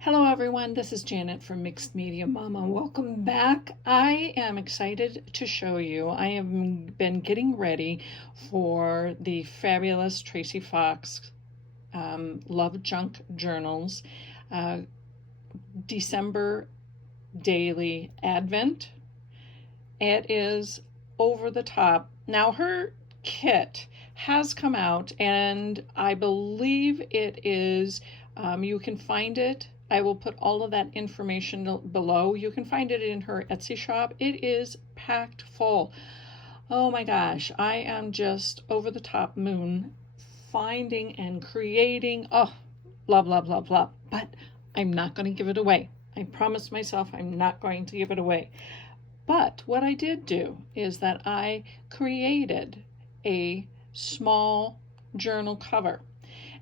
Hello everyone, this is Janet from Mixed Media Mama. Welcome back. I am excited to show you. I have been getting ready for the fabulous Tracie Fox LoveJunkJournals December daily advent. It is over the top. Now her kit has come out and I believe it is, you can find it. I will put all of that information below. You can find it in her Etsy shop. It is packed full. Oh my gosh, I am just over the top moon finding and creating. Oh, love, love, love, love. But I'm not going to give it away. I promised myself I'm not going to give it away. But what I did do is that I created a small journal cover.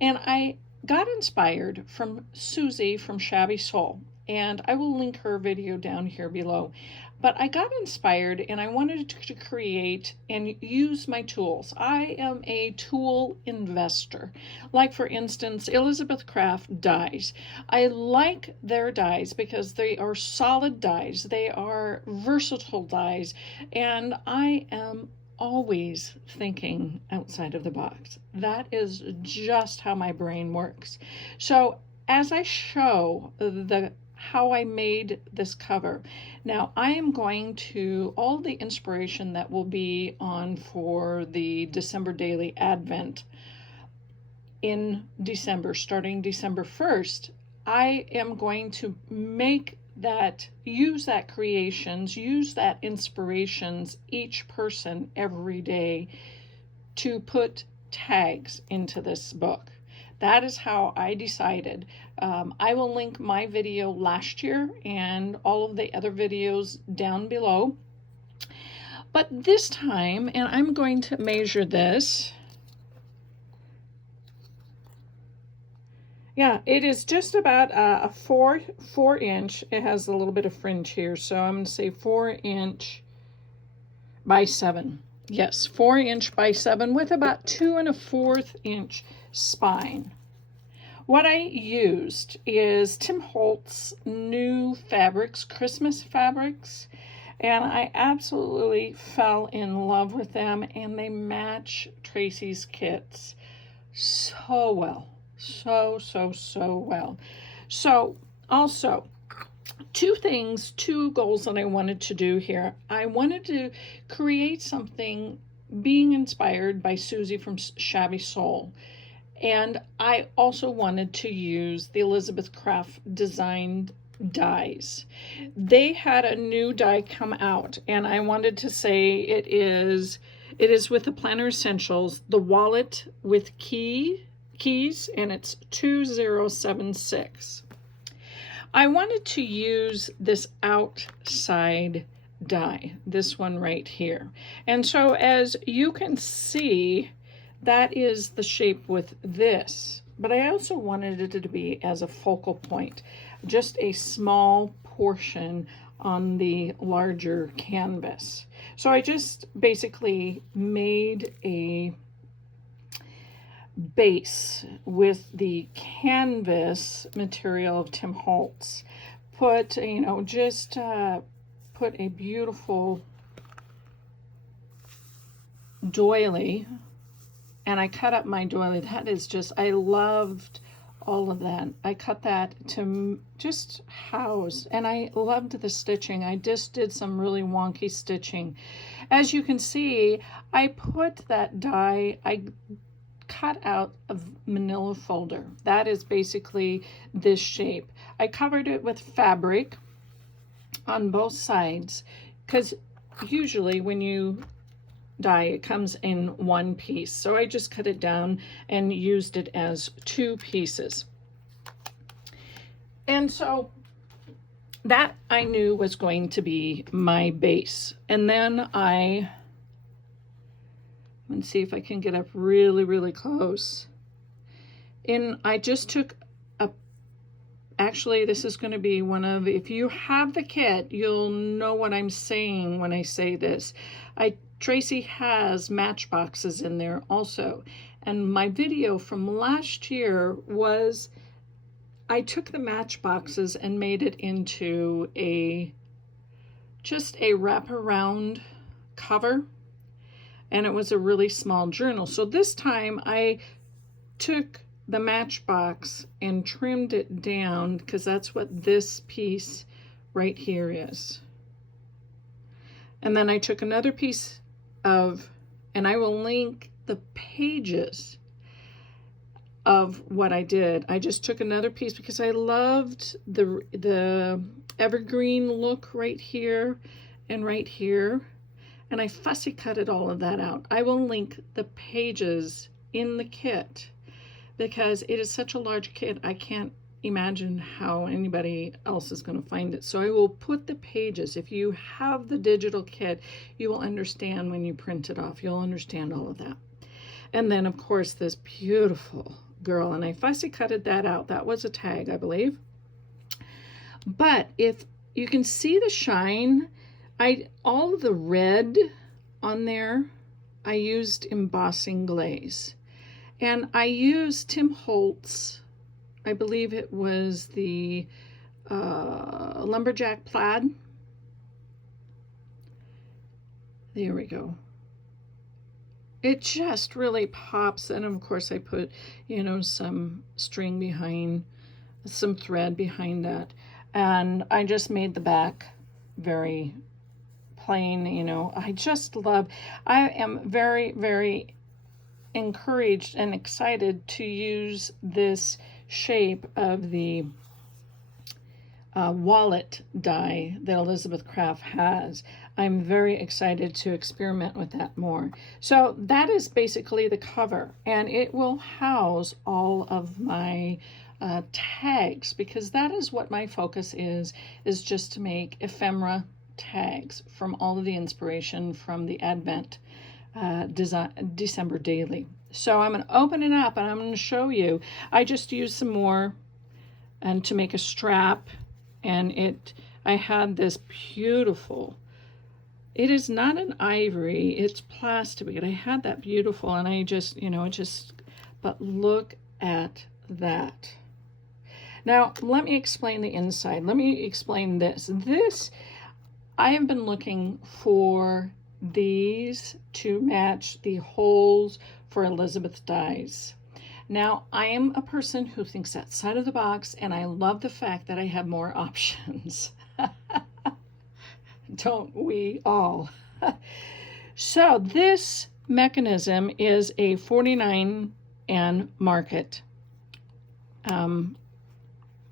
And I got inspired from Suzy from Shabby Soul, and I will link her video down here below. But I got inspired and I wanted to create and use my tools. I am a tool investor. Like for instance, Elizabeth Craft dies. I like their dies because they are solid dies. They are versatile dies, and I am always thinking outside of the box. That is just how my brain works. So as I show how I made this cover, now I am going to, all the inspiration that will be on for the December Daily Advent in December, starting December 1st, I am going to make that, use that creations, use that inspirations, each person every day, to put tags into this book. That is how I decided. I will link my video last year and all of the other videos down below. But this time, and I'm going to measure this. Yeah, it is just about a four inch. It has a little bit of fringe here, so I'm going to say 4 inch by 7. Yes, 4 inch by 7 with about 2 1/4 inch spine. What I used is Tim Holtz new fabrics, Christmas fabrics, and I absolutely fell in love with them, and they match Tracie's kits so well. So well. So also, two goals that I wanted to do here. I wanted to create something being inspired by Suzy from Shabby Soul. And I also wanted to use the Elizabeth Craft designed dies. They had a new die come out, and I wanted to say it is with the Planner Essentials, the wallet with keys, and it's 2076. I wanted to use this outside die, this one right here. And so as you can see, that is the shape with this. But I also wanted it to be as a focal point, just a small portion on the larger canvas. So I just basically made a base with the canvas material of Tim Holtz. Put, just put a beautiful doily, and I cut up my doily. That is just, I loved all of that. I cut that to just house, and I loved the stitching. I just did some really wonky stitching. As you can see, I put that die, I cut out a manila folder. That is basically this shape. I covered it with fabric on both sides, because usually when you die, it comes in one piece. So I just cut it down and used it as 2 pieces. And so that I knew was going to be my base. And then let's see if I can get up really close. And I just took actually, this is going to be one of, if you have the kit, you'll know what I'm saying when I say this. Tracie has matchboxes in there also. And my video from last year was I took the matchboxes and made it into just a wraparound cover, and it was a really small journal. So this time I took the matchbox and trimmed it down, because that's what this piece right here is. And then I took another piece of, and I will link the pages of what I did. I just took another piece because I loved the evergreen look right here and right here, and I fussy cutted all of that out. I will link the pages in the kit because it is such a large kit, I can't imagine how anybody else is going to find it. So I will put the pages. If you have the digital kit, you will understand when you print it off. You'll understand all of that. And then, of course, this beautiful girl, and I fussy cutted that out. That was a tag, I believe. But if you can see the shine, all of the red on there, I used embossing glaze. And I used Tim Holtz, I believe it was the lumberjack plaid. There we go. It just really pops. And of course I put, you know, some string behind, some thread behind that. And I just made the back very plain, you know. I am very, very encouraged and excited to use this shape of the wallet die that Elizabeth Craft has. I'm very excited to experiment with that more. So that is basically the cover, and it will house all of my tags, because that is what my focus is just to make ephemera tags from all of the inspiration from the Advent December daily. So I'm going to open it up and I'm going to show you. I just used some more and to make a strap, and I had this beautiful, it is not an ivory, it's plastic, but I had that beautiful, and I just, you know, but look at that. Now, let me explain the inside. Let me explain this. I have been looking for these to match the holes for Elizabeth dies. Now, I am a person who thinks outside of the box, and I love the fact that I have more options. Don't we all? So this mechanism is a 49 and market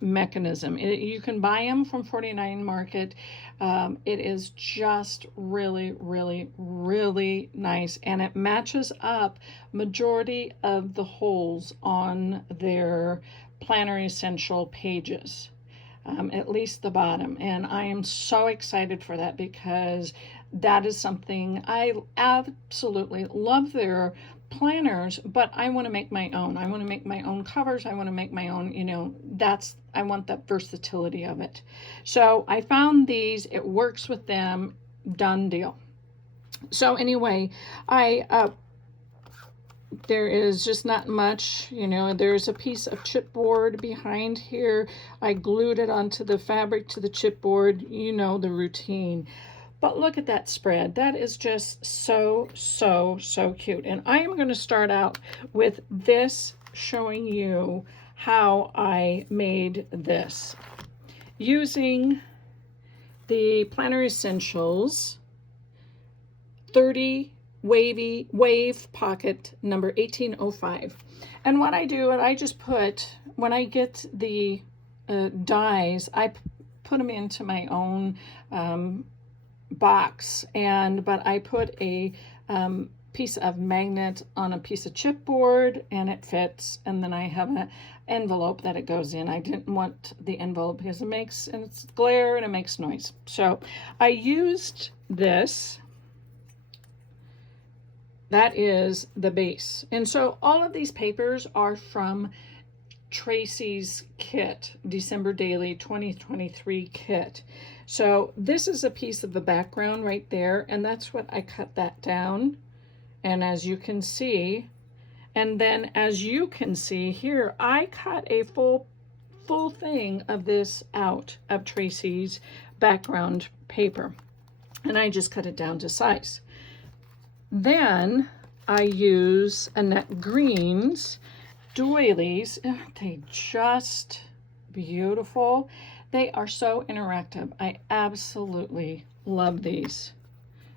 mechanism. You can buy them from 49 Market. It is just really, really, really nice, and it matches up majority of the holes on their Planner Essential pages, at least the bottom. And I am so excited for that, because that is something I absolutely love their planners, but I want to make my own. I want to make my own covers. I want to make my own, you know, I want that versatility of it. So I found these, it works with them, done deal. So anyway, there is just not much, you know, there's a piece of chipboard behind here. I glued it onto the fabric to the chipboard, you know, the routine. But look at that spread. That is just so, so, so cute. And I am going to start out with this, showing you how I made this using the Planner Essentials 30 Wave Pocket number 1805. And what I do, I just put, when I get the dies, I put them into my own box, but I put a piece of magnet on a piece of chipboard, and it fits, and then I have an envelope that it goes in. I didn't want the envelope because it's glare and it makes noise. So I used this. That is the base. And so all of these papers are from Tracie's kit, December Daily 2023 kit. So this is a piece of the background right there, and that's what I cut that down. And as you can see, and then as you can see here, I cut a full full thing of this out of Tracie's background paper. And I just cut it down to size. Then I use Annette Green's Doilies. They just beautiful. They are so interactive. I absolutely love these.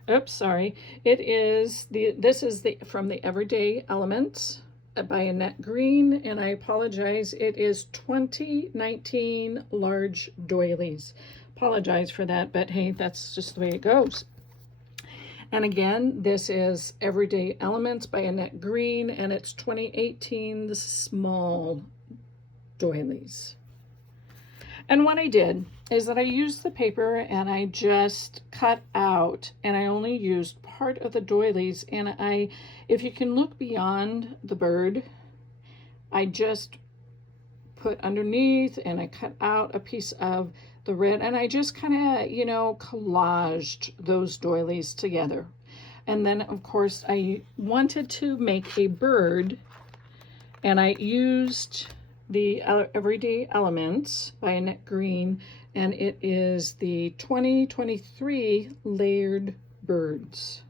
Oops, sorry. This is from the Everyday Elements by Annette Green, and I apologize. It is 2019 large doilies. Apologize for that, but hey, that's just the way it goes. And again, this is Everyday Elements by Annette Green, and it's 2018, the small doilies. And what I did is that I used the paper and I just cut out, and I only used part of the doilies, and if you can look beyond the bird, I just put underneath and I cut out a piece of the red, and I just kind of, collaged those doilies together. And then of course I wanted to make a bird, and I used the Everyday Elements by Annette Green, and it is the 2023 layered birds.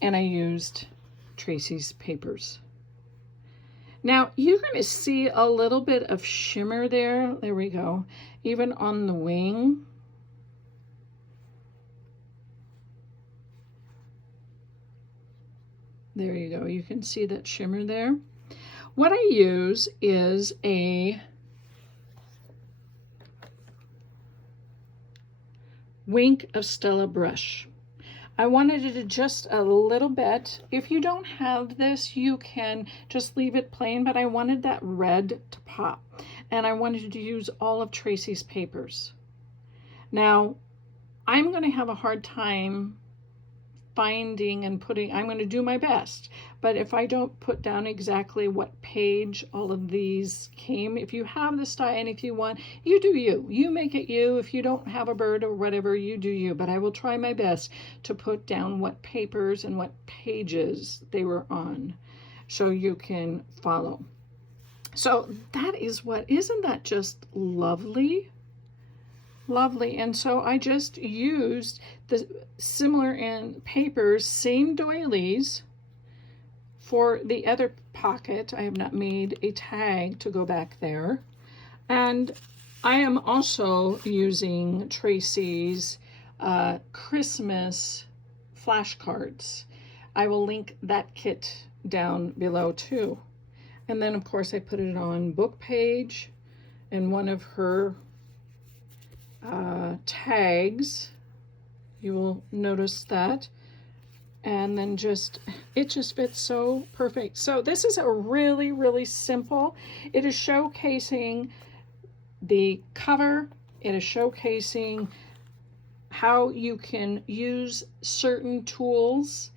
And I used Tracie's papers. Now you're going to see a little bit of shimmer there. There we go. Even on the wing. There you go. You can see that shimmer there. What I use is a Wink of Stella brush. I wanted it just a little bit. If you don't have this, you can just leave it plain, but I wanted that red to pop. And I wanted to use all of Tracie's papers. Now, I'm going to have a hard time finding and putting, I'm going to do my best, but if I don't put down exactly what page all of these came, if you have the style and if you want, you do you. You make it you. If you don't have a bird or whatever, you do you. But I will try my best to put down what papers and what pages they were on so you can follow. So that is isn't that just lovely? Lovely. And so I just used the similar in papers, same doilies for the other pocket. I have not made a tag to go back there. And I am also using Tracie's Christmas flashcards. I will link that kit down below too. And then of course I put it on book page and one of her tags. You will notice that. And then it just fits so perfect. So this is a really, really simple. It is showcasing the cover. It is showcasing how you can use certain tools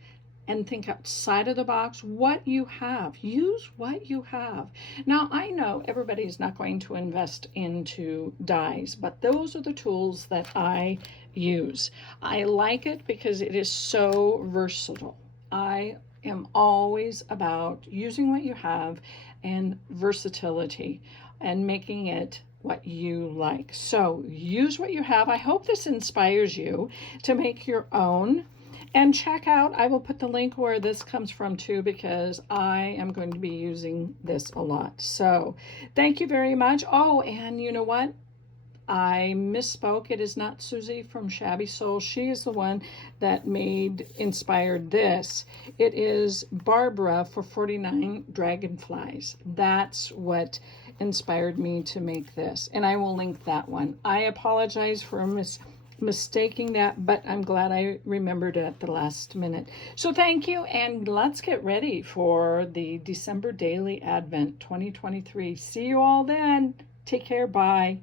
and think outside of the box. What you have, use what you have. Now I know everybody's not going to invest into dies, but those are the tools that I use. I like it because it is so versatile. I am always about using what you have and versatility and making it what you like. So use what you have. I hope this inspires you to make your own. And check out, I will put the link where this comes from too, because I am going to be using this a lot. So thank you very much. Oh, and you know what? I misspoke. It is not Suzy from Shabby Soul. She is the one that inspired this. It is Barbara for 49 Dragonflies. That's what inspired me to make this. And I will link that one. I apologize for mistaking that, but I'm glad I remembered it at the last minute. So thank you, and let's get ready for the December Daily Advent 2023. See you all then. Take care. Bye.